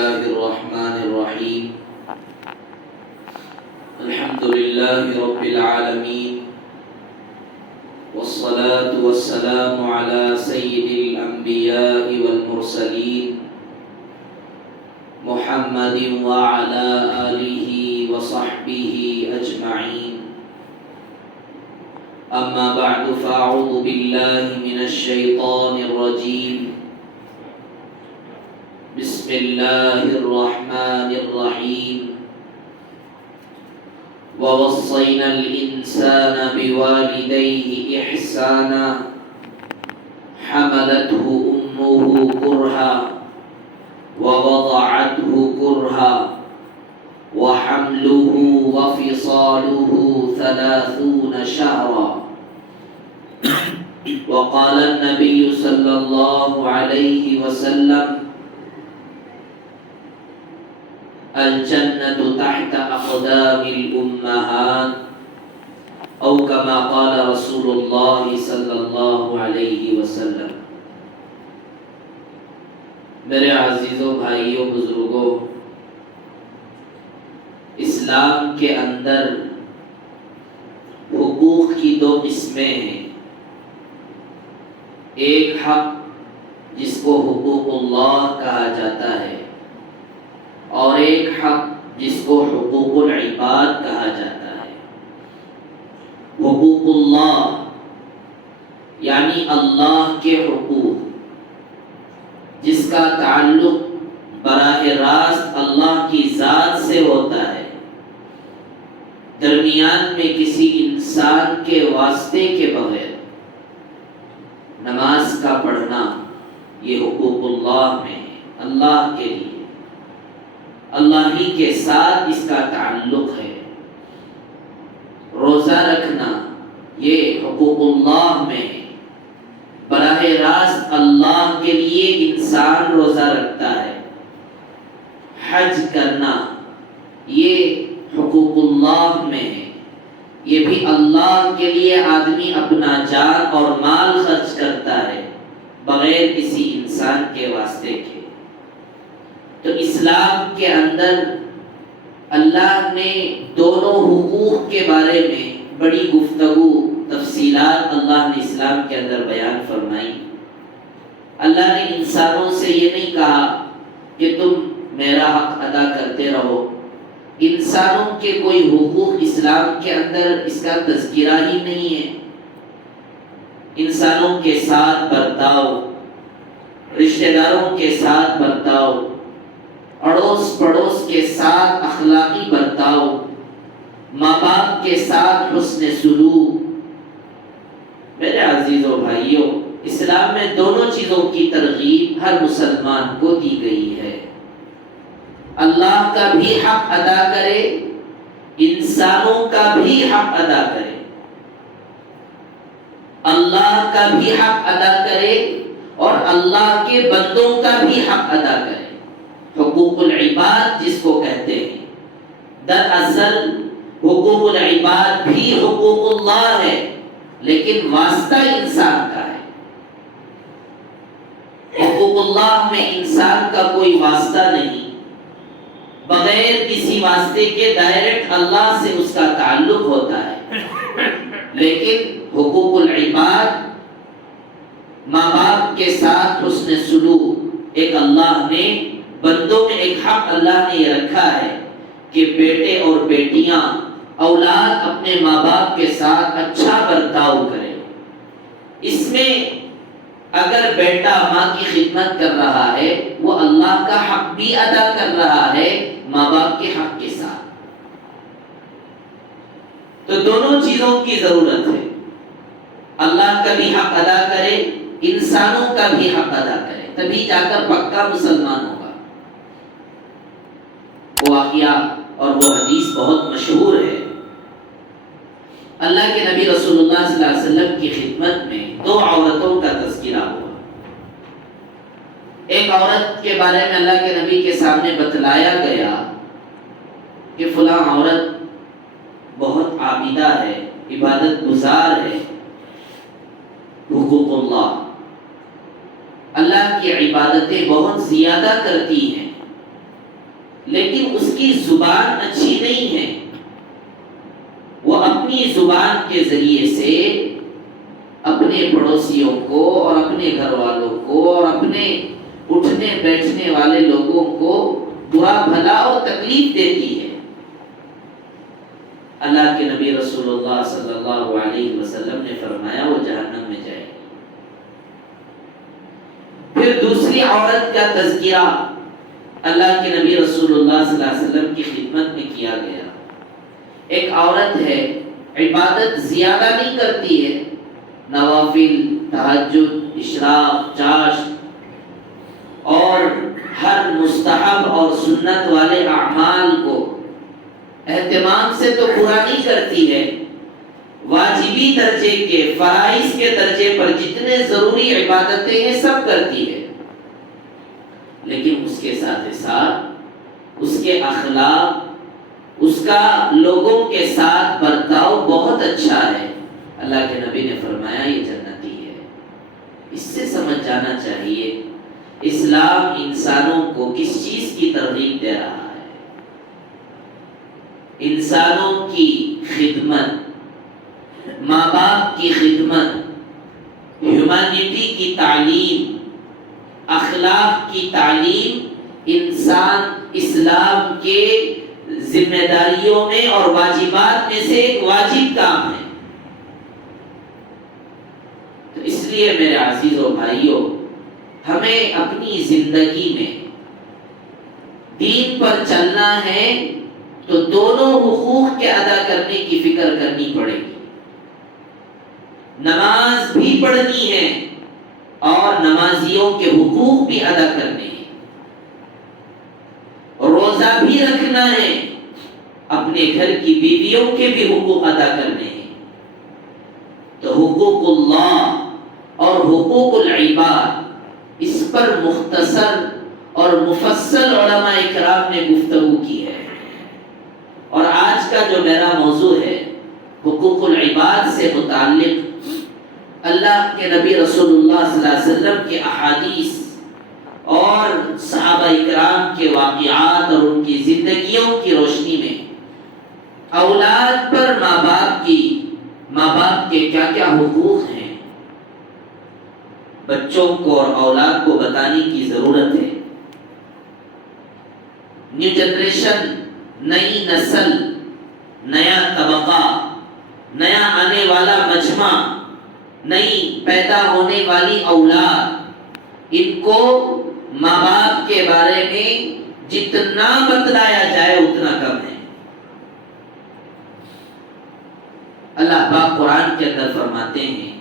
الله الرحمن الرحيم الحمد لله رب العالمين والصلاة والسلام على سيد الأنبياء والمرسلين محمد وعلى آله وصحبه أجمعين أما بعد فأعوذ بالله من الشيطان الرجيم بسم الله الرحمن الرحيم ووصينا الإنسان بوالديه إحسانا حملته أمه كرها ووضعته كرها وحمله وفصاله 30 شهرا وقال النبي صلى الله عليه وسلم الجنة تحت أقدام الأمهات أو كما قال رسول الله صلى الله عليه وسلم. میرے عزیزوں، بھائیوں، بزرگوں، اسلام کے اندر حقوق کی 2 قسمیں ہیں. ایک حق جس کو حقوق اللہ کہا جاتا ہے اور ایک حق جس کو حقوق العباد کہا جاتا ہے. حقوق اللہ یعنی اللہ کے حقوق، جس کا تعلق براہ راست اللہ کی ذات سے ہوتا ہے، درمیان میں کسی انسان کے واسطے کے بغیر نماز کا پڑھنا، یہ حقوق اللہ میں ہے. اللہ کے لیے، اللہ ہی کے ساتھ اس کا تعلق ہے. روزہ رکھنا یہ حقوق اللہ میں ہے. براہ راست اللہ کے لیے انسان روزہ رکھتا ہے. حج کرنا یہ حقوق اللہ میں ہے. یہ بھی اللہ کے لیے آدمی اپنا جان اور مال خرچ کرتا ہے بغیر کسی انسان کے واسطے کے. تو اسلام کے اندر اللہ نے دونوں حقوق کے بارے میں بڑی گفتگو، تفصیلات اللہ نے اسلام کے اندر بیان فرمائی. اللہ نے انسانوں سے یہ نہیں کہا کہ تم میرا حق ادا کرتے رہو. انسانوں کے کوئی حقوق اسلام کے اندر اس کا تذکرہ ہی نہیں ہے. انسانوں کے ساتھ برتاؤ، رشتہ داروں کے ساتھ برتاؤ، اڑوس پڑوس کے ساتھ اخلاقی برتاؤ، ماں باپ کے ساتھ حسن سلوک. میرے عزیزوں، بھائیوں، اسلام میں دونوں چیزوں کی ترغیب ہر مسلمان کو دی گئی ہے. اللہ کا بھی حق ادا کرے، انسانوں کا بھی حق ادا کرے. اللہ کا بھی حق ادا کرے اور اللہ کے بندوں کا بھی حق ادا کرے. حقوق العباد جس کو کہتے ہیں، دراصل حقوق العباد بھی حقوق اللہ ہے، لیکن واسطہ انسان کا ہے. حقوق اللہ میں انسان کا کوئی واسطہ نہیں، بغیر کسی واسطے کے ڈائریکٹ اللہ سے اس کا تعلق ہوتا ہے. لیکن حقوق العباد، ماں باپ کے ساتھ حسن سلوک، ایک اللہ نے بندوں میں ایک حق اللہ نے یہ رکھا ہے کہ بیٹے اور بیٹیاں، اولاد اپنے ماں باپ کے ساتھ اچھا برتاؤ کرے. اس میں اگر بیٹا ماں کی خدمت کر رہا ہے، وہ اللہ کا حق بھی ادا کر رہا ہے ماں باپ کے حق کے ساتھ. تو دونوں چیزوں کی ضرورت ہے. اللہ کا بھی حق ادا کرے، انسانوں کا بھی حق ادا کرے، تبھی جا کر پکا مسلمان ہوگا. وہ واقعہ اور وہ حدیث بہت مشہور ہے. اللہ کے نبی رسول اللہ صلی اللہ علیہ وسلم کی خدمت میں 2 عورتوں کا تذکرہ ہوا. ایک عورت کے بارے میں اللہ کے نبی کے سامنے بتلایا گیا کہ فلاں عورت بہت عابدہ ہے، عبادت گزار ہے. حقوق اللہ، اللہ کی عبادتیں بہت زیادہ کرتی ہیں، لیکن اس کی زبان اچھی نہیں ہے، وہ اپنی زبان کے ذریعے سے اپنے پڑوسیوں کو اور اپنے گھر والوں کو اور اپنے اٹھنے بیٹھنے والے لوگوں کو برا بھلا اور تکلیف دیتی ہے۔ اللہ کے نبی رسول اللہ صلی اللہ علیہ وسلم نے فرمایا وہ جہنم میں جائے گی۔ پھر دوسری عورت کا تذکرہ اللہ کے نبی رسول اللہ صلی اللہ علیہ وسلم کی خدمت میں کیا گیا۔ ایک عورت ہے، عبادت زیادہ نہیں کرتی ہے، نوافل، تہجد، اشراق، چاشت اور ہر مستحب اور سنت والے اعمال کو اہتمام سے تو پورا نہیں کرتی ہے، واجبی درجے کے، فرائض کے درجے پر جتنے ضروری عبادتیں ہیں سب کرتی ہے، لیکن اس کے ساتھ ساتھ اس کے اخلاق، اس کا لوگوں کے ساتھ برتاؤ بہت اچھا ہے۔ اللہ کے نبی نے فرمایا یہ جنتی ہے۔ اس سے سمجھ جانا چاہیے اسلام انسانوں کو کس چیز کی ترغیب دے رہا ہے۔ انسانوں کی خدمت، ماں باپ کی خدمت، ہیومینٹی کی تعلیم، اخلاق کی تعلیم انسان اسلام کے ذمہ داریوں میں اور واجبات میں سے ایک واجب کام ہے۔ تو اس لیے میرے عزیزو بھائیو، ہمیں اپنی زندگی میں دین پر چلنا ہے تو دونوں حقوق کے ادا کرنے کی فکر کرنی پڑے گی۔ نماز بھی پڑھنی ہے اور نمازیوں کے حقوق بھی ادا کرنے ہیں، روزہ بھی رکھنا ہے، اپنے گھر کی بیویوں کے بھی حقوق ادا کرنے ہیں۔ تو حقوق اللہ اور حقوق العباد، اس پر مختصر اور مفصل علماء اکرام نے گفتگو کی ہے، اور آج کا جو میرا موضوع ہے حقوق العباد سے متعلق اللہ کے نبی رسول اللہ صلی اللہ علیہ وسلم کے احادیث اور صحابہ اکرام کے واقعات اور ان کی زندگیوں کی روشنی میں اولاد پر ماں باپ کے کیا کیا حقوق ہیں، بچوں کو اور اولاد کو بتانے کی ضرورت ہے۔ نیو جنریشن، نئی نسل، نیا طبقہ، نیا آنے والا مجمع، نئی پیدا ہونے والی اولاد، ان کو ماں باپ کے بارے میں جتنا بتلایا جائے اتنا کم ہے۔ اللہ پاک قرآن کے اندر فرماتے ہیں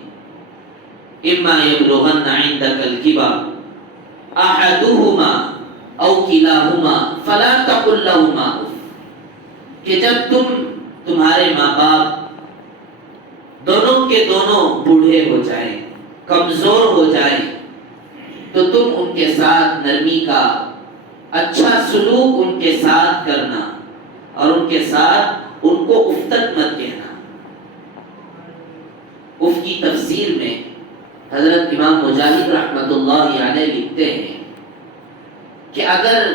اما یبلغن عندک الکبر احدہما او کلاہما فلا تقل لہما اف، کہ جب تمہارے ماں باپ دونوں کے دونوں بوڑھے ہو جائیں، کمزور ہو جائیں، تو تم ان کے ساتھ نرمی کا، اچھا سلوک ان کے ساتھ کرنا اور ان کے ساتھ ان کو اف تک مت کہنا۔ اف کی تفسیر میں حضرت امام مجاہد رحمۃ اللہ علیہ لکھتے ہیں کہ اگر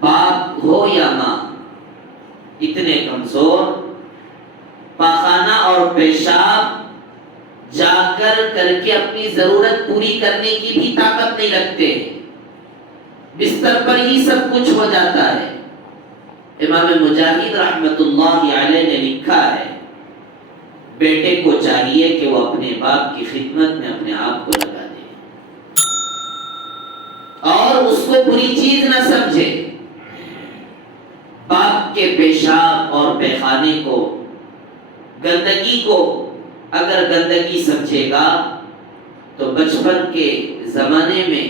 باپ ہو یا ماں اتنے کمزور، پاخانہ اور پیشاب جا کر کے اپنی ضرورت پوری کرنے کی بھی طاقت نہیں رکھتے، بستر پر ہی سب کچھ ہو جاتا ہے، امام مجاہد رحمۃ اللہ علیہ نے لکھا ہے بیٹے کو چاہیے کہ وہ اپنے باپ کی خدمت میں اپنے آپ کو لگا دے اور اس کو بری چیز نہ سمجھے۔ باپ کے پیشاب اور پیخانے کو، گندگی کو اگر گندگی سمجھے گا تو بچپن کے زمانے میں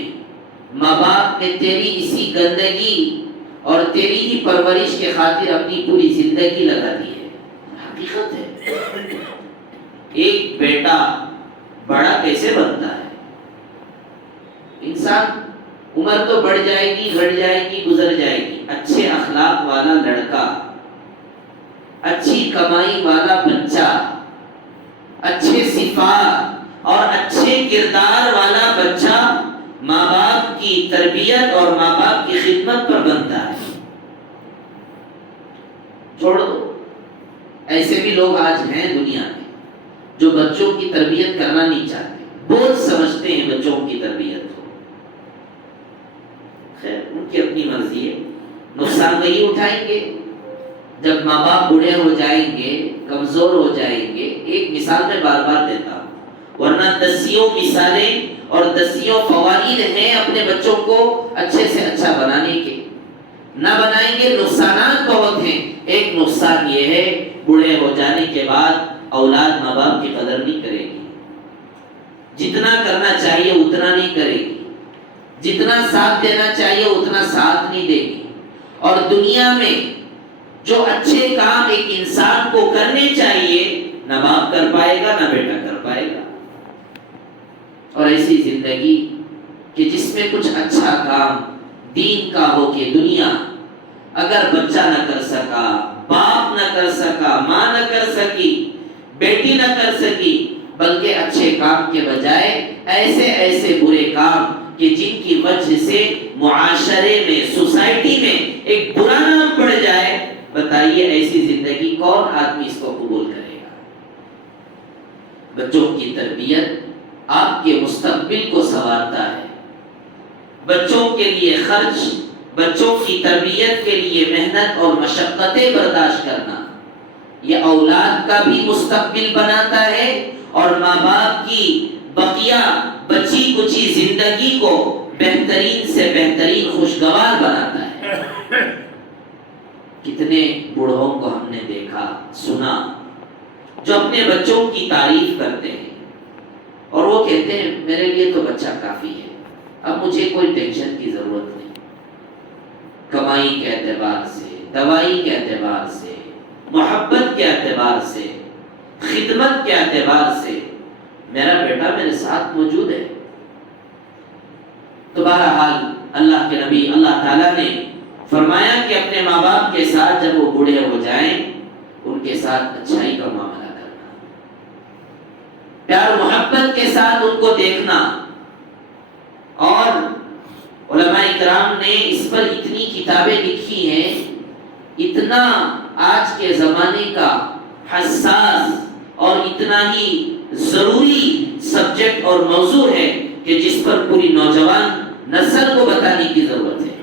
ماں باپ نے تیری اسی گندگی اور تیری ہی پرورش کے خاطر اپنی پوری زندگی لگا دی ہے۔ حقیقت ہے، ایک بیٹا بڑا کیسے بنتا ہے؟ انسان عمر تو بڑھ جائے گی، گھٹ جائے گی، گزر جائے گی، اچھے اخلاق والا لڑکا، اچھی کمائی والا بچہ، اچھے صفات اور اچھے کردار والا بچہ ماں باپ کی تربیت اور ماں باپ کی خدمت پر بنتا ہے۔ چھوڑ دو. ایسے بھی لوگ آج ہیں دنیا میں جو بچوں کی تربیت کرنا نہیں چاہتے, بوجھ سمجھتے ہیں بچوں کی تربیت کو. خیر ان کی اپنی مرضی ہے, نقصان وہی اٹھائیں گے جب ماں باپ بوڑھے ہو جائیں گے, کمزور ہو جائیں گے. ایک مثال میں بار بار دیتا ہوں, ورنہ دسیوں مثالیں اور دسیوں فوائد ہیں اپنے بچوں کو اچھے سے اچھا بنانے کے. نہ بنائیں گے, نقصانات بہت ہیں. ایک نقصان یہ ہے بوڑھے ہو جانے کے بعد اولاد ماں باپ کی قدر نہیں کرے گی, جتنا کرنا چاہیے اتنا نہیں کرے گی, جتنا ساتھ دینا چاہیے اتنا ساتھ نہیں دے گی. اور دنیا میں جو اچھے کام ایک انسان کو کرنے چاہیے نہ باپ کر پائے گا نہ بیٹا کر پائے گا. اور ایسی زندگی کہ جس میں کچھ اچھا کام دین کا ہو کہ دنیا اگر بچہ نہ کر سکا, باپ نہ کر سکا, ماں نہ کر سکی, بیٹی نہ کر سکی, بلکہ اچھے کام کے بجائے ایسے ایسے برے کام کہ جن کی وجہ سے معاشرے میں, سوسائٹی میں ایک برا نام پڑ جائے, بتائیے ایسی زندگی کون آدمی اس کو قبول کرے گا؟ بچوں کی تربیت آپ کے مستقبل کو سنوارتا ہے. بچوں کے لیے خرچ, بچوں کی تربیت کے لیے محنت اور مشقتیں برداشت کرنا, یہ اولاد کا بھی مستقبل بناتا ہے اور ماں باپ کی بقیہ بچی کچی زندگی کو بہترین سے بہترین خوشگوار بناتا ہے. کتنے بوڑھوں کو ہم نے دیکھا سنا جو اپنے بچوں کی تعریف کرتے ہیں اور وہ کہتے ہیں میرے لیے تو بچہ کافی ہے, اب مجھے کوئی ٹینشن کی ضرورت نہیں. کمائی کے اعتبار سے, دوائی کے اعتبار سے, محبت کے اعتبار سے, خدمت کے اعتبار سے میرا بیٹا میرے ساتھ موجود ہے. تو بہرحال اللہ کے نبی اللہ تعالیٰ نے فرمایا کہ اپنے ماں باپ کے ساتھ جب وہ بوڑھے ہو جائیں ان کے ساتھ اچھائی کا معاملہ کرنا, پیار محبت کے ساتھ ان کو دیکھنا. اور علماء کرام نے اس پر اتنی کتابیں لکھی ہیں, اتنا آج کے زمانے کا حساس اور اتنا ہی ضروری سبجیکٹ اور موضوع ہے کہ جس پر پوری نوجوان نسل کو بتانے کی ضرورت ہے.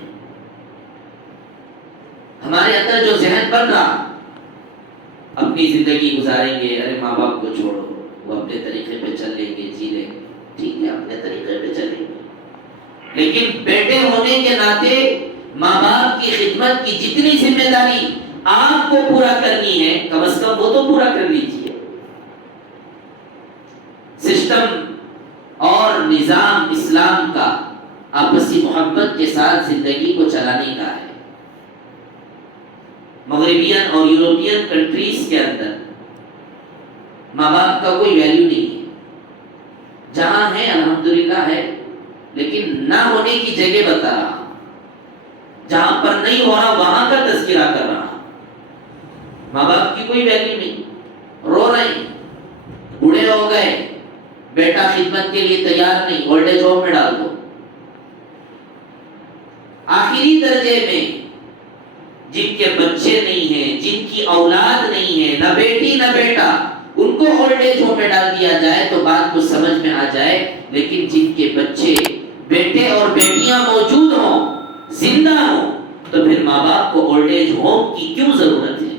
ہمارے اندر جو ذہن بن رہا اپنی زندگی گزاریں گے, ارے ماں باپ کو چھوڑو, وہ اپنے طریقے پہ چل لیں گے, جی لیں گے, ٹھیک ہے اپنے طریقے پہ چلیں گے, لیکن بیٹے ہونے کے ناطے ماں باپ کی خدمت کی جتنی ذمہ داری آپ کو پورا کرنی ہے کم از کم وہ تو پورا کر لیجیے. سسٹم اور نظام اسلام کا آپسی محبت کے ساتھ زندگی کو چلانے کا ہے. مغربین اور یورپین کنٹریز کے اندر ماں باپ کا کوئی ویلیو نہیں ہے. جہاں ہے الحمدللہ ہے, لیکن نہ ہونے کی جگہ بتا رہا, جہاں پر نہیں ہو رہا وہاں کا تذکرہ کر رہا. ماں باپ کی کوئی ویلیو نہیں, رو رہے ہیں, بوڑھے ہو گئے, بیٹا خدمت کے لیے تیار نہیں, اولڈ ایج ہوم میں ڈال دو. آخری درجے میں جن کے بچے نہیں ہیں, جن کی اولاد نہیں ہے, نہ بیٹی نہ بیٹا, ان کو اولڈ ایج ہوم میں ڈال دیا جائے تو بات کو سمجھ میں آ جائے. لیکن جن کے بچے بیٹے اور بیٹیاں موجود ہوں, زندہ ہوں, تو پھر ماں باپ کو اولڈ ایج ہوم کی کیوں ضرورت ہے؟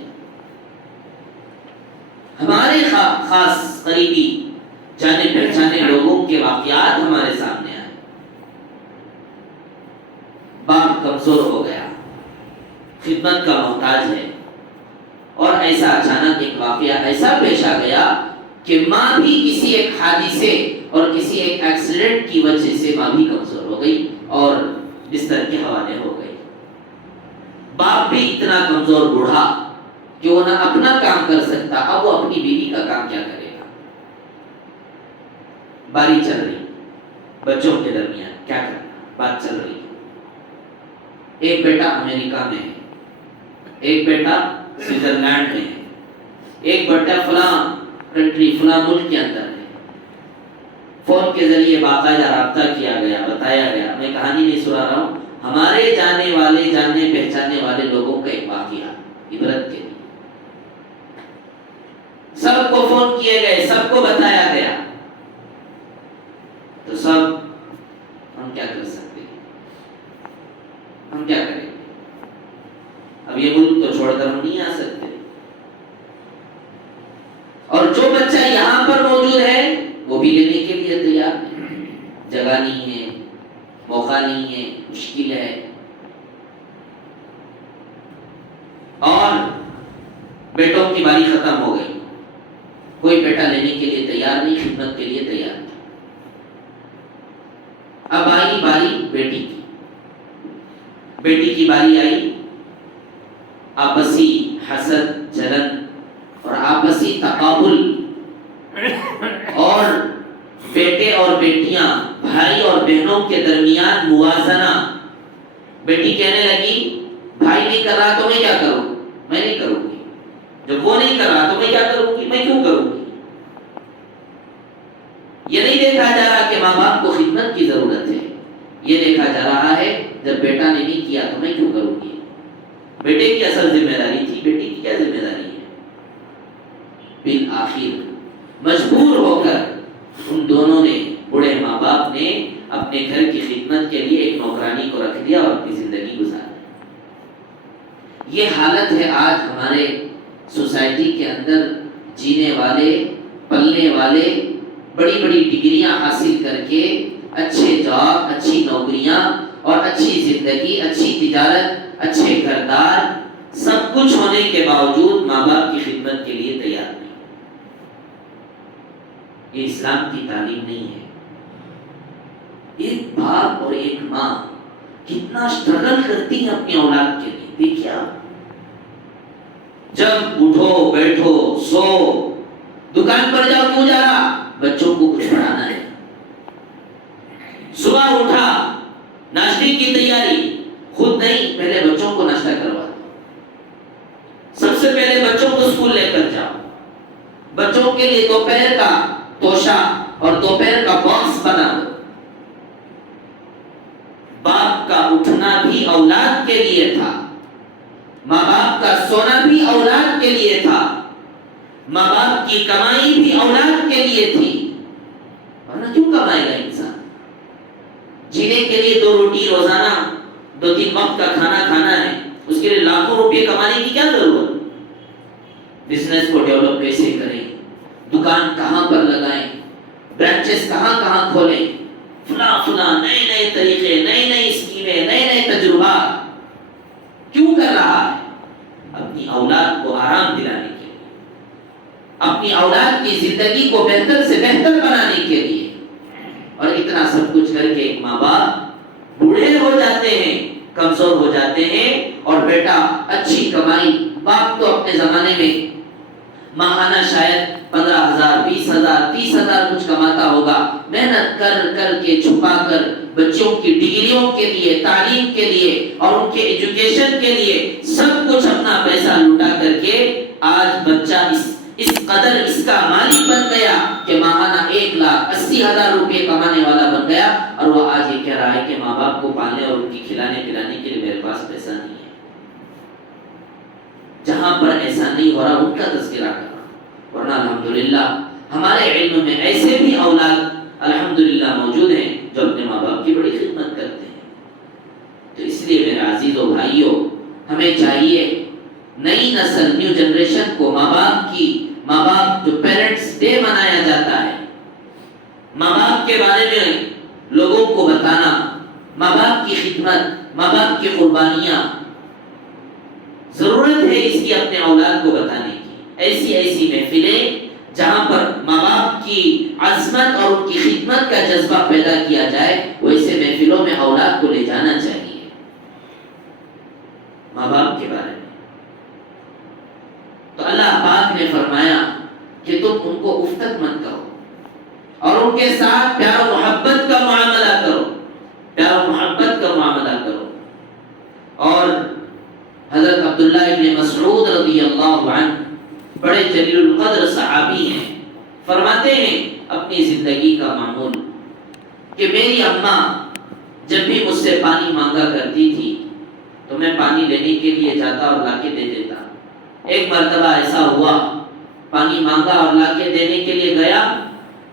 ہمارے خاص قریبی جانے پہچانے لوگوں کے واقعات ہمارے سامنے آئے. باپ کمزور ہو گیا, خدمت کا محتاج ہے, اور ایسا اچانک ایک واقعہ ایسا پیش آ گیا کہ ماں بھی کسی ایک حادثے اور کسی ایک ایکسیڈنٹ کی وجہ سے ماں بھی کمزور ہو گئی اور بستر کے حوالے ہو گئی. باپ بھی اتنا کمزور بوڑھا کہ وہ نہ اپنا کام کر سکتا, اب وہ اپنی بیوی کا کام کیا کرے گا؟ باری چل رہی, بچوں کے درمیان کیا کرنا, بات چل رہی. ایک بیٹا امریکہ میں ہے, ایک بیٹا سوئٹزرلینڈ میں ہے, ایک بیٹا فلاں کنٹری فلاں ملک کے اندر ہے. فون کے ذریعے باقاعدہ رابطہ کیا گیا, بتایا گیا. میں کہانی نہیں سنا رہا ہوں, ہمارے جانے والے جاننے پہچانے والے لوگوں کا ایک واقعہ عبرت کے لیے. سب کو فون کیے گئے، سب کو بتایا گیا، تو سب ہم کیا کر سکتے ہیں؟ ہم کیا کریں گے؟ اب یہ ملک تو چھوڑ کر ہم نہیں آ سکتے، اور جو بچہ یہاں پر موجود ہے وہ بھی لینے کے لیے تیار ہے، جگہ نہیں ہے، موقع نہیں ہے، مشکل ہے، اور بیٹوں کی باری ختم ہو گئی، کوئی بیٹا لینے کے لیے تیار نہیں، خدمت کے لیے تیار نہیں۔ اب آئی باری بیٹی کی باری آئی، آپسی حسد، جلن اور آپسی تقابل، اور بیٹے اور بیٹیاں، بھائی اور بہنوں کے درمیان موازنہ۔ بیٹی کہنے لگی بھائی نہیں کر رہا تو میں کیا کروں؟ میں نہیں کروں گی، جب وہ نہیں کر رہا تو میں کیا کروں گی؟ میں کیوں کروں گی؟ یہ نہیں دیکھا جا رہا کہ ماں باپ کو خدمت کی ضرورت ہے، یہ دیکھا جا رہا ہے جب بیٹا نے نہیں کیا تو میں کیوں کروں گی؟ بیٹے کی اصل ذمہ داری تھی، بیٹی کی کیا ذمہ داری ہے؟ بالآخر مجبور ہو کر ان دونوں نے، بوڑھے ماں باپ نے اپنے گھر کی خدمت کے لیے ایک نوکرانی کو رکھ دیا اور اپنی زندگی گزار دی۔ یہ حالت ہے آج ہمارے سوسائٹی کے اندر جینے والے، پلنے والے، بڑی بڑی ڈگریاں حاصل کر کے اچھے جاب، اچھی نوکریاں اور اچھی زندگی، اچھی تجارت، اچھے گھردار، سب کچھ ہونے کے باوجود ماں باپ کی خدمت کے لیے تیار نہیں۔ یہ اسلام کی تعلیم نہیں ہے۔ ایک باپ اور ایک ماں کتنا اسٹرگل کرتی ہے اپنی اولاد کے لیے، دیکھیے آپ، جب اٹھو بیٹھو سو، دکان پر جاؤ کیوں جا رہا؟ بچوں کو کچھ پڑھانا ہے۔ صبح اٹھا، ناشتے کی تیاری، خود نہیں، پہلے بچوں کو ناشتہ کروا دو، سب سے پہلے بچوں کو اسکول لے کر جاؤ، بچوں کے لیے دوپہر کا توشہ اور دوپہر کا باکس بنا دو۔ باپ کا اٹھنا بھی اولاد کے لیے تھا، ماں باپ کا سونا بھی اولاد کے لیے تھا، ماں باپ کی کمائی بھی اولاد کے لیے تھی، ورنہ کیوں کمائے گا انسان؟ جینے کے لیے 2 روٹی روزانہ، 2-3 وقت کا کھانا کھانا ہے، اس کے لیے لاکھوں روپے کمانے کی کیا ضرورت؟ بزنس کو ڈیولپ کیسے کریں، دکان کہاں پر لگائیں، برانچز کہاں کہاں کھولیں، فلاں نئے نئے طریقے، نئی نئی اسکیمیں، نئے نئے تجربات کیوں کر رہا ہے؟ اپنی اولاد کو آرام دلانے کے لیے، اپنی اولاد کی زندگی کو بہتر سے بہتر بنانے کے لیے۔ اور اتنا سب کچھ کر کے ایک ماں باپ بوڑھے ہو جاتے ہیں، کمزور ہو جاتے ہیں، اور بیٹا اچھی کمائی، باپ تو اپنے زمانے میں ماہانہ شاید 15,000 20,000 30,000 کچھ کماتا ہوگا، محنت کر کر کے، چھپا کر، بچوں کی ڈگریوں کے لیے، تعلیم کے لیے اور ان کے ایجوکیشن کے لیے سب کچھ اپنا پیسہ لٹا کر کے آج بچہ اس قدر اس کا مالک بن گیا کہ ماہانہ 1,80,000 روپے کمانے والا بن گیا، اور وہ آج یہ کہہ رہا ہے کہ ماں باپ کو پالنے اور ان کی کھلانے پلانے کے لیے میرے پاس پیسہ نہیں ہے۔ جہاں پر ایسا نہیں ہو رہا ان کا تذکرہ کرنا، ورنہ الحمدللہ ہمارے علم میں ایسے بھی اولاد الحمدللہ موجود ہیں جو اپنے ماں باپ کی بڑی خدمت کرتے ہیں۔ تو اس لیے میرے عزیزوں بھائیوں، ہمیں چاہیے نئی نسل، نیو جنریشن کو ماں باپ جو پیرنٹس ڈے منایا جاتا ہے، ماں باپ کے بارے میں لوگوں کو بتانا، ماں باپ کی خدمت، ماں باپ کی قربانیاں، ضرورت ہے اس کی اپنے اولاد کو بتانے کی۔ ایسی محفلیں جہاں پر ماں باپ کی عظمت اور ان کی خدمت کا جذبہ پیدا کیا جائے، ویسے محفلوں میں اولاد کو لے جانا چاہیے، ماں باپ کے بارے میں۔ تو اللہ پاک نے فرمایا کہ تم ان کو افتت مت کرو اور ان کے ساتھ پیار و محبت کا معاملہ کرو، پیار و محبت کا معاملہ کرو۔ اور حضرت عبداللہ ابن مسعود رضی اللہ عنہ بڑے جلیل القدر صحابی ہیں، فرماتے ہیں اپنی زندگی کا معمول کہ میری اماں جب بھی مجھ سے پانی مانگا کرتی تھی تو میں پانی لینے کے لیے جاتا اور لا کے دے دیتا۔ ایک مرتبہ ایسا ہوا پانی مانگا اور لا کے دینے کے لیے گیا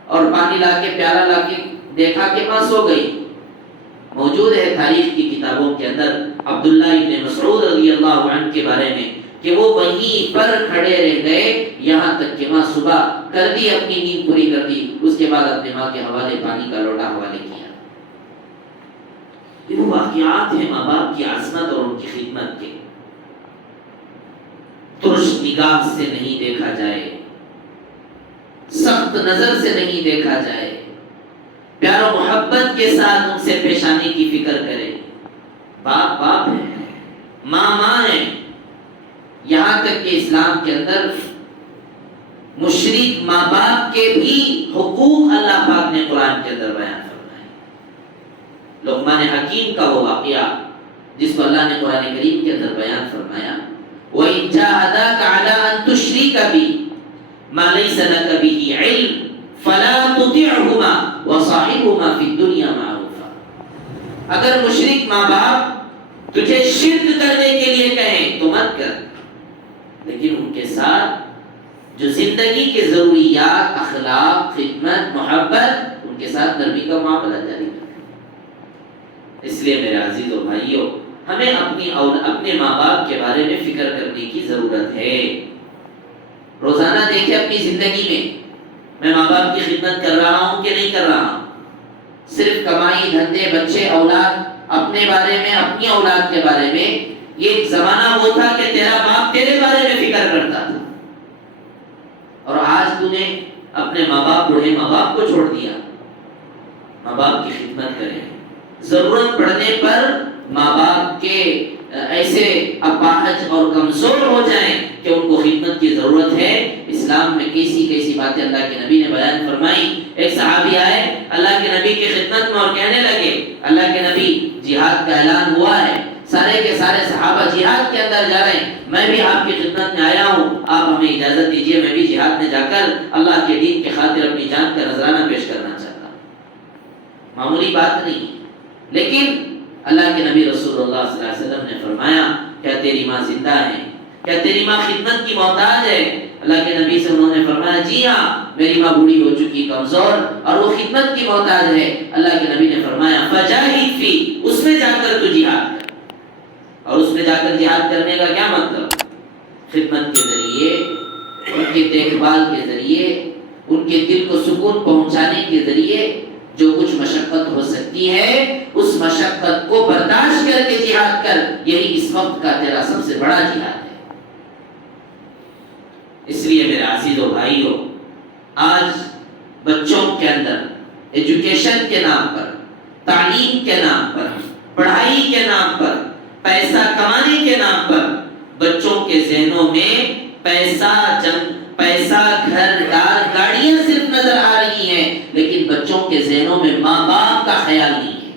اور پانی لا کے پیالہ لا کے دیکھا کہ ماں سو گئی. موجود ہے تاریخ کی کتابوں کے اندر عبداللہ ابن مسعود رضی اللہ عنہ کے بارے میں کہ وہ وہیں پر کھڑے رہ گئے یہاں تک کہ ماں صبح کر دی، اپنی نیند پوری کر دی، اس کے بعد اپنے ماں کے حوالے پانی کا لوٹا حوالے کیا. یہ وہ واقعات ہیں ماں باپ کی عظمت اور ان کی خدمت کے. ترش نگاہ سے نہیں دیکھا جائے، سخت نظر سے نہیں دیکھا جائے، پیار و محبت کے ساتھ ان سے پیش آنے کی فکر کرے. باپ باپ ہے، ماں ماں ہے. یہاں تک کہ اسلام کے اندر مشرک ماں باپ کے بھی حقوق اللہ پاک نے قرآن کے اندر بیان فرمائے. لقمان حکیم کا وہ واقعہ جس کو اللہ نے قرآن کریم کے اندر بیان فرمایا، وَإِن جَاهَدَاكَ عَلَىٰ أَن تُشْرِكَ بِي مَا لَيْسَ لَكَ بِهِ عِلْمٌ فَلَا تُطِعْهُمَا وَصَاحِبْهُمَا فِي الدُّنْيَا مَعْرُوفًا. اگر مشرک ماں باپ تجھے شرک کرنے کے لیے کہیں تو مت کر، لیکن ان کے ساتھ جو زندگی کے ضروریات، اخلاق، خدمت، محبت، ان کے ساتھ نرمی کا معاملہ جاری رکھیں. اس لیے میرے عزیزو بھائیو، ہمیں اپنے ماں باپ کے بارے میں فکر کرنے کی ضرورت ہے. روزانہ دیکھیں اپنی زندگی میں ماں باپ کی خدمت کر رہا ہوں کہ نہیں کر رہا ہوں. صرف کمائی، دھندے، بچے، اولاد، اپنے بارے میں، اپنی اولاد کے بارے میں. یہ ایک زمانہ وہ تھا کہ تیرا باپ تیرے بارے میں فکر کرتا تھا، اور آج تو نے اپنے ماں باپ، بوڑھے ماں باپ کو چھوڑ دیا. ماں باپ کی خدمت کریں. ضرورت پڑنے پر ماں باپ کے ایسے اپاہج اور کمزور ہو جائیں کہ ان کو خدمت کی ضرورت ہے. اسلام میں کیسی کیسی باتیں اللہ کے نبی نے بیان فرمائی. ایک صحابی آئے اللہ کے نبی کی خدمت میں اور کہنے لگے، اللہ کے نبی جہاد کا اعلان ہوا ہے، سارے کے سارے صحابہ جہاد کے اندر جا رہے ہیں، میں بھی آپ کی خدمت میں آیا ہوں، آپ ہمیں اجازت دیجیے میں بھی جہاد میں جا کر اللہ کے دین کی خاطر اپنی جان کا نذرانہ پیش کرنا چاہتا ہوں. معمولی بات نہیں، لیکن اللہ کے نبی رسول اللہ صلی اللہ علیہ وسلم نے فرمایا، کیا تیری ماں زندہ ہے؟ کیا تیری ماں خدمت کی محتاج ہے؟ اللہ کے نبی سے انہوں نے فرمایا، جی ہاں میری ماں بوڑھی ہو چکی، کمزور، اور وہ خدمت کی محتاج ہے. اللہ کے نبی نے فرمایا، فجاہد فی، اس میں جا کر تو جہاد کر. اور اس میں جا کر جہاد کرنے کا کیا مطلب؟ خدمت کے ذریعے، ان کے دیکھ بھال کے ذریعے، ان کے دل کو سکون پہنچانے کے ذریعے جو کچھ مشقت ہو سکتی ہے اس مشقت کو برداشت کر کے جہاد کر. یہی اس وقت کا تیرا سب سے بڑا جہاد ہے. اس لیے میرے عزیزو بھائیو، آج بچوں کے اندر ایجوکیشن کے نام پر، تعلیم کے نام پر، پڑھائی کے نام پر، پیسہ کمانے کے نام پر بچوں کے ذہنوں میں پیسہ، گھر دار، گاڑیاں صرف نظر آ رہی ہیں، لیکن بچوں کے ذہنوں میں ماں باپ کا خیال نہیں ہے.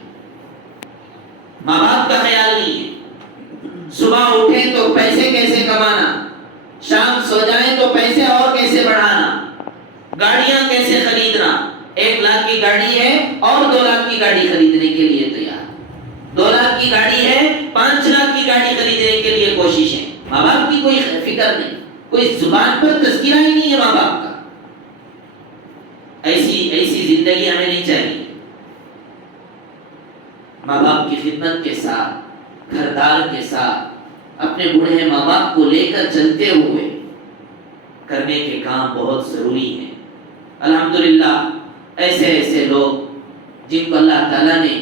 ماں باپ کا خیال نہیں ہے. صبح اٹھیں تو پیسے کیسے کمانا، شام سو جائیں تو پیسے اور کیسے بڑھانا، گاڑیاں کیسے خریدنا. 1 لاکھ کی گاڑی ہے اور 2 لاکھ کی گاڑی خریدنے کے لیے تیار، 2 لاکھ کی گاڑی ہے 5 لاکھ کی گاڑی خریدنے کے لیے کوششیں. ماں باپ کی کوئی فکر نہیں، کوئی زبان پر تذکرہ ہی نہیں ہے ماں باپ کا. ایسی زندگی ہمیں نہیں چاہیے. ماں باپ کی خدمت کے ساتھ، گھردار کے ساتھ، اپنے بوڑھے ماں باپ کو لے کر چلتے ہوئے کرنے کے کام بہت ضروری ہیں. الحمدللہ ایسے لوگ جن کو اللہ تعالیٰ نے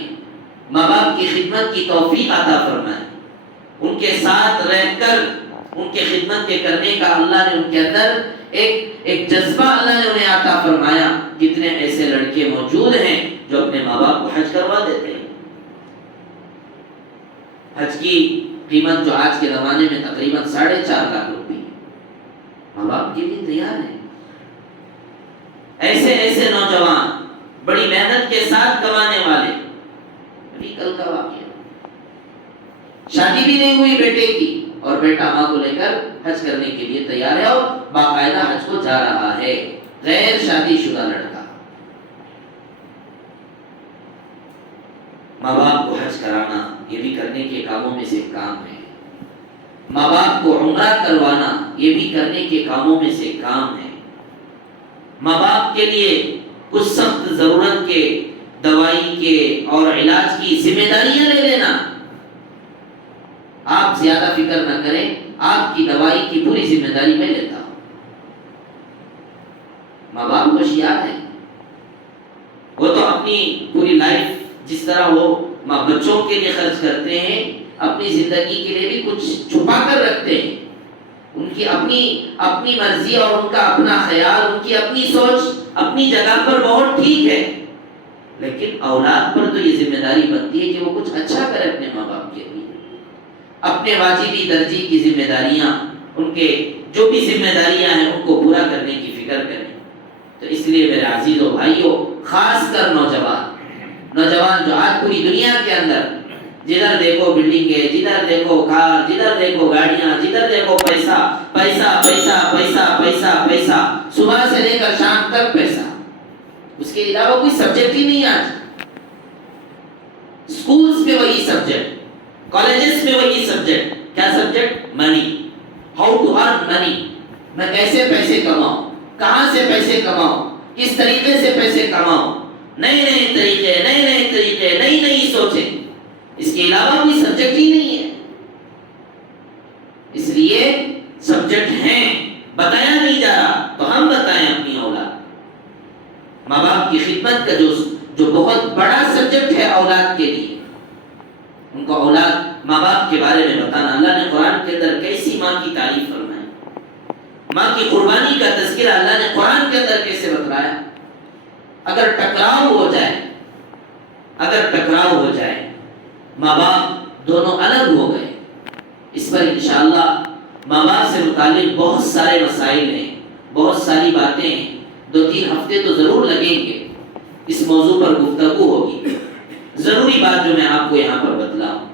ماں باپ کی خدمت کی توفیق عطا فرمائے، ان کے ساتھ رہ کر ان کے خدمت کے کرنے کا اللہ نے ان کے اندر ایک جذبہ اللہ نے انہیں عطا فرمایا. کتنے ایسے لڑکے موجود ہیں جو اپنے ماں باپ کو حج کروا دیتے ہیں. حج کی قیمت جو آج کے زمانے میں تقریباً 4.5 لاکھ روپے ماں باپ کے لیے تیار ہے. ایسے نوجوان بڑی محنت کے ساتھ کمانے والے. ابھی کل کا واقعہ، شادی بھی نہیں ہوئی بیٹے کی اور بیٹا ماں کو لے کر حج کرنے کے لیے تیار ہے اور باقاعدہ حج کو جا رہا ہے. غیر شادی شدہ لڑکا. ماں باپ کو حج کرانا یہ بھی کرنے کے کاموں میں سے ایک کام ہے. ماں باپ کو عمرہ کروانا یہ بھی کرنے کے کاموں میں سے ایک کام ہے. ماں باپ کے لیے کچھ سخت ضرورت کے دوائی کے اور علاج کی ذمہ داریاں لے لینا. آپ زیادہ فکر نہ کریں، آپ کی دوائی کی پوری ذمہ داری میں لیتا ہوں. ماں باپ ہوشیار ہیں، وہ تو اپنی پوری لائف جس طرح وہ ماں بچوں کے لیے خرچ کرتے ہیں، اپنی زندگی کے لیے بھی کچھ چھپا کر رکھتے ہیں. ان کی اپنی مرضی اور ان کا اپنا خیال، ان کی اپنی سوچ اپنی جگہ پر بہت ٹھیک ہے، لیکن اولاد پر تو یہ ذمہ داری بنتی ہے کہ وہ کچھ اچھا کرے اپنے ماں باپ کے لیے. اپنے واجبی درجی کی ذمہ داریاں، ان کے جو بھی ذمہ داریاں ہیں ان کو پورا کرنے کی فکر کریں. تو اس لیے میرے عزیزوں بھائیوں، خاص کر نوجوان جو آج پوری دنیا کے اندر جدھر دیکھو بلڈنگیں، جدھر دیکھو کار، جدھر دیکھو گاڑیاں، جدھر دیکھو پیسہ پیسہ پیسہ پیسہ پیسہ پیسہ، صبح سے لے کر شام تک پیسہ، اس کے علاوہ کوئی سبجیکٹ ہی نہیں. آج اسکولز میں وہی سبجیکٹ، کالجز میں وہی سبجیکٹ. کیا subject? Money. How to earn money. میں کیسے پیسے کماؤں، کہاں سے پیسے کماؤں، کس طریقے سے پیسے کماؤں. نئے طریقے، نئی سوچیں. اس کے علاوہ کوئی سبجیکٹ ہی نہیں ہے. اس لیے سبجیکٹ ہیں، بتایا نہیں جا رہا تو ہم بتائیں اپنی اولاد. ماں باپ کی خدمت کا جو بہت بڑا سبجیکٹ ہے اولاد کے لیے، ان کو اولاد ماں باپ کے بارے میں بتانا. اللہ نے قرآن کے اندر کیسی ماں کی تعریف فرمائی، ماں کی قربانی کا تذکرہ اللہ نے قرآن کے اندر کیسے بتلایا. اگر ٹکراؤ ہو جائے ماں باپ دونوں الگ ہو گئے، اس پر انشاءاللہ ماں باپ سے متعلق بہت سارے مسائل ہیں، بہت ساری باتیں ہیں. 2-3 ہفتے تو ضرور لگیں گے، اس موضوع پر گفتگو ہوگی. ضروری بات جو میں آپ کو یہاں پر بتلاؤں،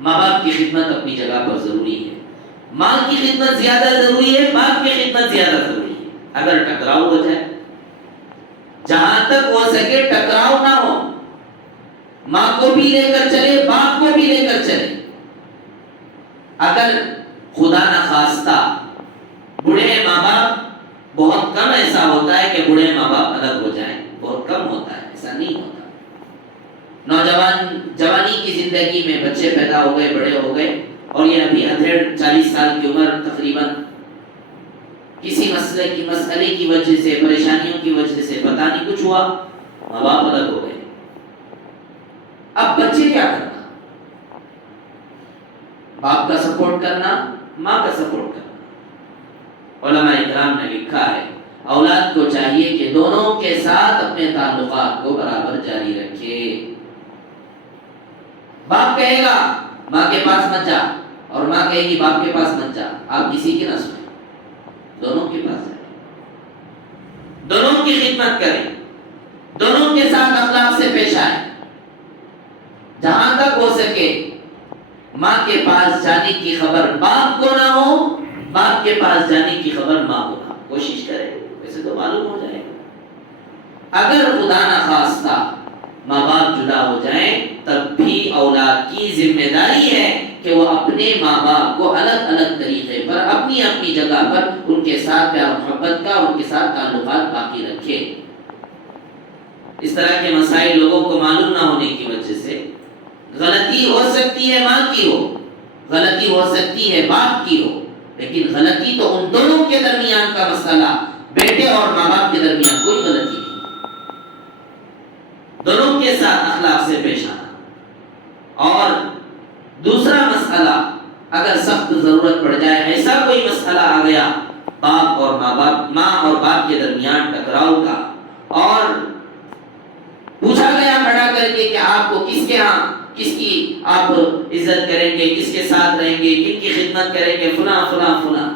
ماں باپ کی خدمت اپنی جگہ پر ضروری ہے. ماں کی خدمت زیادہ ضروری ہے، باپ کی خدمت زیادہ ضروری ہے. اگر ٹکراؤ ہو جائے، جہاں تک ہو سکے ٹکراؤ نہ ہو، ماں کو بھی لے کر چلے، باپ کو بھی لے کر چلے. اگر خدا نہ خواستہ بوڑھے ماں باپ، بہت کم ایسا ہوتا ہے کہ بوڑھے ماں باپ الگ ہو جائیں، بہت کم ہوتا ہے، ایسا نہیں ہوتا. جوانی کی زندگی میں بچے پیدا ہو گئے، بڑے ہو گئے، اور یہ ابھی 40 سال کی عمر تقریباً کسی مسئلے کی وجہ سے، پریشانیوں کی وجہ سے پتہ نہیں کچھ ہوا، ماں باپ الگ ہو گئے. اب بچے کیا کرنا؟ باپ کا سپورٹ کرنا، ماں کا سپورٹ کرنا. علماء اکرام نے لکھا ہے اولاد کو چاہیے کہ دونوں کے ساتھ اپنے تعلقات کو برابر جاری رکھے. باپ کہے گا ماں کے پاس مت جا، اور ماں کہے گی باپ کے پاس مت جا، آپ کسی کی نہ سنیں، دونوں کے پاس جائیں، دونوں کی خدمت کریں، دونوں کے ساتھ اخلاق سے پیش آئیں. جہاں تک ہو سکے ماں کے پاس جانے کی خبر باپ کو نہ ہو، باپ کے پاس جانے کی خبر ماں کو نہ ہو. کوشش کریں، ویسے تو معلوم ہو جائے گا. اگر خدا نہ خواستہ ماں باپ جدا ہو جائیں، تب بھی اولاد کی ذمہ داری ہے کہ وہ اپنے ماں باپ کو الگ الگ طریقے پر، اپنی اپنی جگہ پر ان کے ساتھ پیار محبت کا، ان کے ساتھ تعلقات باقی رکھے. اس طرح کے مسائل لوگوں کو معلوم نہ ہونے کی وجہ سے غلطی ہو سکتی ہے، ماں کی ہو، غلطی ہو سکتی ہے باپ کی ہو، لیکن غلطی تو ان دونوں کے درمیان کا مسئلہ، بیٹے اور ماں باپ کے درمیان کوئی غلطی نہیں. دونوں کے ساتھ اخلاق سے پیش آنا. اور دوسرا مسئلہ، اگر سخت ضرورت پڑ جائے، ایسا کوئی مسئلہ آ گیا باپ اور ماں اور باپ کے درمیان ٹکراؤ کا، اور پوچھا گیا کھڑا کر کے کہ آپ کو کس کے ہاں، کس کی آپ عزت کریں گے، کس کے ساتھ رہیں گے، کن کی خدمت کریں گے، فلاں فلاں فلاں.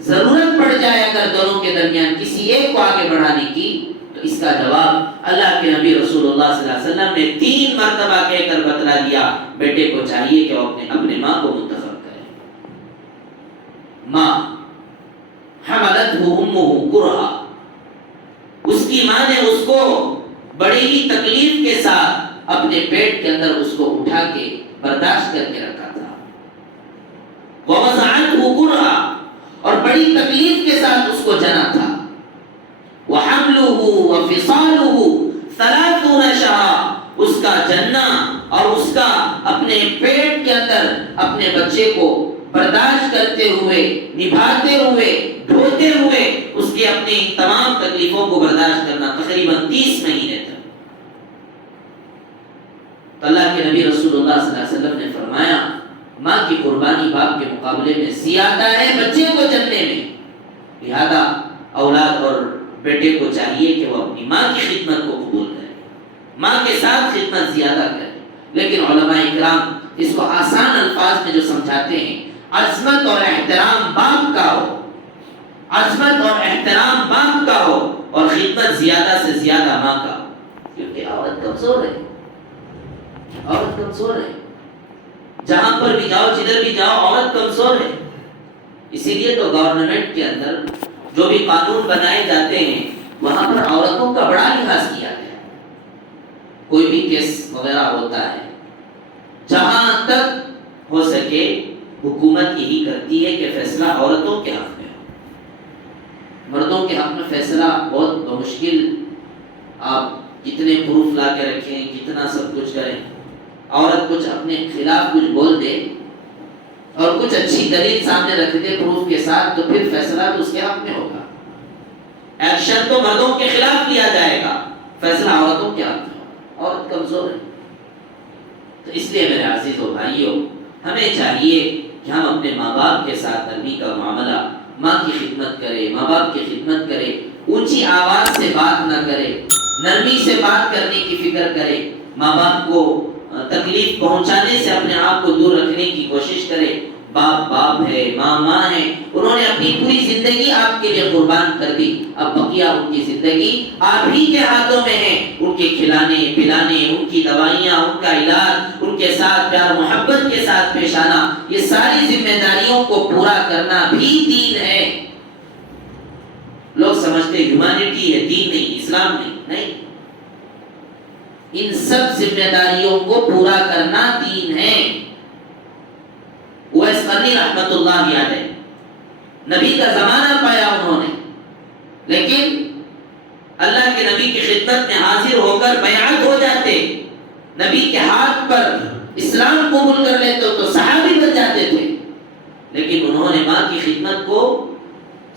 ضرورت پڑ جائے اگر دونوں کے درمیان کسی ایک کو آگے بڑھانے کی، تو اس کا جواب اللہ کے نبی رسول اللہ صلی اللہ علیہ وسلم نے 3 مرتبہ کہہ کر بتلا دیا. بیٹے کو چاہیے کہ وہ اپنے ماں کو منتخب کرے. ماں حملتہ امہ کرہا، اس کی ماں نے اس کو بڑی ہی تکلیف کے ساتھ اپنے پیٹ کے اندر اس کو اٹھا کے برداشت کر کے رکھا تھا. ووضعتہ کرہا، اور بڑی تکلیف کے ساتھ اس کو جنا تھا. فِصَالُهُ 30 شہرا، اس کا جننا اور اس کا اپنے پیٹ کے اندر اپنے بچے کو برداشت کرتے ہوئے، نبھاتے ہوئے، ڈھوتے ہوئے، اس کی اپنی تمام تکلیفوں کو برداشت کرنا تقریباً 30 مہینے تک۔ اللہ کے نبی رسول اللہ صلی اللہ علیہ وسلم نے فرمایا ماں کی قربانی باپ کے مقابلے میں زیادہ ہے بچے کو جننے میں، لہذا اولاد اور بیٹے کو چاہیے کہ وہ اپنی ماں کی خدمت کو قبول کرے، ماں کے ساتھ خدمت زیادہ کرے۔ لیکن علماء اکرام اس کو آسان الفاظ میں جو سمجھاتے ہیں، عظمت اور احترام باپ کا ہو، عظمت اور احترام باپ کا ہو، اور خدمت زیادہ سے زیادہ ماں کا ہو، کیونکہ عورت کمزور ہے، عورت کمزور ہے، جہاں پر بھی جاؤ، جدھر بھی جاؤ، عورت کمزور ہے۔ اسی لیے تو گورنمنٹ کے اندر جو بھی قانون بنائے جاتے ہیں وہاں پر عورتوں کا بڑا لحاظ کیا گیا ہے۔ کوئی بھی کیس وغیرہ ہوتا ہے، جہاں تک ہو سکے حکومت یہی کرتی ہے کہ فیصلہ عورتوں کے حق میں ہو، مردوں کے حق میں فیصلہ بہت بمشکل، آپ کتنے پروف لا کے رکھیں، کتنا سب کچھ کریں، عورت کچھ اپنے خلاف کچھ بول دے اور کچھ اچھی دلیل سامنے رکھ دے پروف کے ساتھ، تو پھر فیصلہ تو اس کے حق میں ہوگا، ایکشن تو مردوں کے خلاف لیا جائے گا، فیصلہ عورتوں کے حق میں ہوگا۔ عورت کمزور ہے، تو اس لیے میرے عزیزو بھائیو، ہمیں چاہیے کہ ہم اپنے ماں باپ کے ساتھ نرمی کا معاملہ، ماں کی خدمت کرے، ماں باپ کی خدمت کرے، اونچی آواز سے بات نہ کرے، نرمی سے بات کرنے کی فکر کرے، ماں باپ کو تکلیف پہنچانے سے اپنے آپ کو دور رکھنے کی کوشش کرے۔ باپ باپ ہے، ماں ماں ہے، انہوں نے اپنی پوری زندگی آپ کے لیے قربان کر دی، اب بقیہ ان کی زندگی آپ ہی کے ہاتھوں میں ہے، ان کے کھلانے پلانے، ان کی دوائیاں، ان کا علاج، ان کے ساتھ پیار محبت کے ساتھ پیش آنا، یہ ساری ذمہ داریوں کو پورا کرنا بھی دین ہے۔ لوگ سمجھتے ہیومینٹی ہے، دین نہیں، اسلام نہیں، ان سب ذمہ داریوں کو پورا کرنا دین ہے۔ اویس قرنی رحمت اللہ علیہ، نبی کا زمانہ پایا انہوں نے، لیکن اللہ کے نبی کی خدمت میں حاضر ہو کر بیعت ہو جاتے، نبی کے ہاتھ پر اسلام قبول کر لیتے تو صحابی بن جاتے تھے، لیکن انہوں نے ماں کی خدمت کو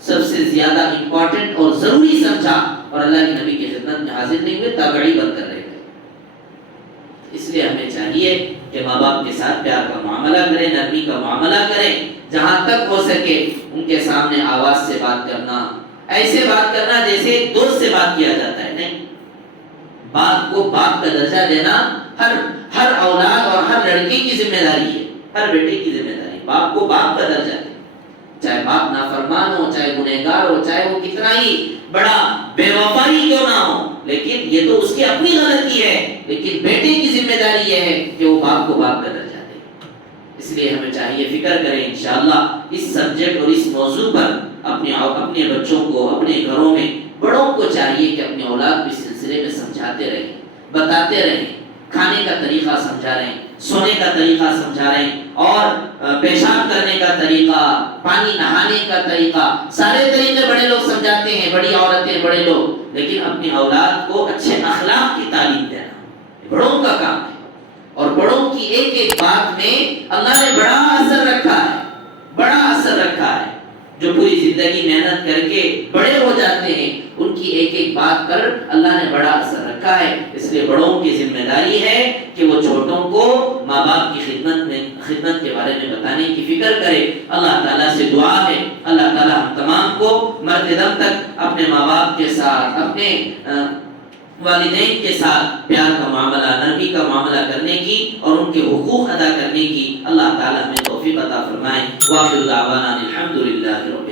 سب سے زیادہ امپورٹنٹ اور ضروری سمجھا، اور اللہ کے نبی کی خدمت میں حاضر نہیں ہوئے، تابعی بن کر رہے گئے۔ اس لیے ہمیں چاہیے کہ ماں باپ کے ساتھ پیار کا معاملہ کریں، نرمی کا معاملہ کریں، جہاں تک ہو سکے ان کے سامنے آواز سے بات کرنا، ایسے بات کرنا جیسے ایک دوست سے بات کیا جاتا ہے، نہیں، باپ کو باپ کا درجہ دینا ہر اولاد اور ہر لڑکی کی ذمہ داری ہے، ہر بیٹے کی ذمہ داری، باپ کو باپ کا درجہ دے، چاہے باپ نافرمان ہو، چاہے گنہگار ہو، چاہے وہ کتنا ہی بڑا بے وفائی کیوں نہ ہو، لیکن یہ تو اس کی اپنی غلطی ہے، لیکن بیٹے کی ذمہ داری یہ ہے کہ وہ باپ کو باپ کا درجہ دے۔ اس لیے ہمیں چاہیے فکر کریں انشاءاللہ اس سبجیکٹ اور اس موضوع پر، اپنے بچوں کو، اپنے گھروں میں بڑوں کو چاہیے کہ اپنے اولاد کو اس سلسلے میں سمجھاتے رہیں، بتاتے رہیں، کھانے کا طریقہ سمجھا رہے ہیں، سونے کا طریقہ سمجھا رہے ہیں، اور پیشاب کرنے کا طریقہ، پانی نہانے کا طریقہ، سارے طریقے بڑے لوگ سمجھاتے ہیں، بڑی عورتیں، بڑے لوگ، لیکن اپنی اولاد کو اچھے اخلاق کی تعلیم دینا بڑوں کا کام ہے، اور بڑوں کی ایک ایک بات میں اللہ نے بڑا اثر رکھا ہے، بڑا اثر رکھا ہے۔ جو پوری زندگی محنت کر کے بڑے ہو جاتے ہیں، ان کی ایک ایک بات پر اللہ نے بڑا اثر رکھا ہے۔ اس لیے بڑوں کی ذمہ داری ہے کہ وہ چھوٹوں کو ماں باپ کی خدمت کے بارے میں بتانے کی فکر کرے۔ اللہ تعالیٰ سے دعا ہے اللہ تعالیٰ ہم تمام کو مرتے دم تک اپنے ماں باپ کے ساتھ، اپنے والدین کے ساتھ پیار کا معاملہ، نرمی کا معاملہ کرنے کی اور ان کے حقوق ادا کرنے کی اللہ تعالیٰ ہمیں توفیق عطا فرمائے۔ وآخر دعوانا الحمدللہ رب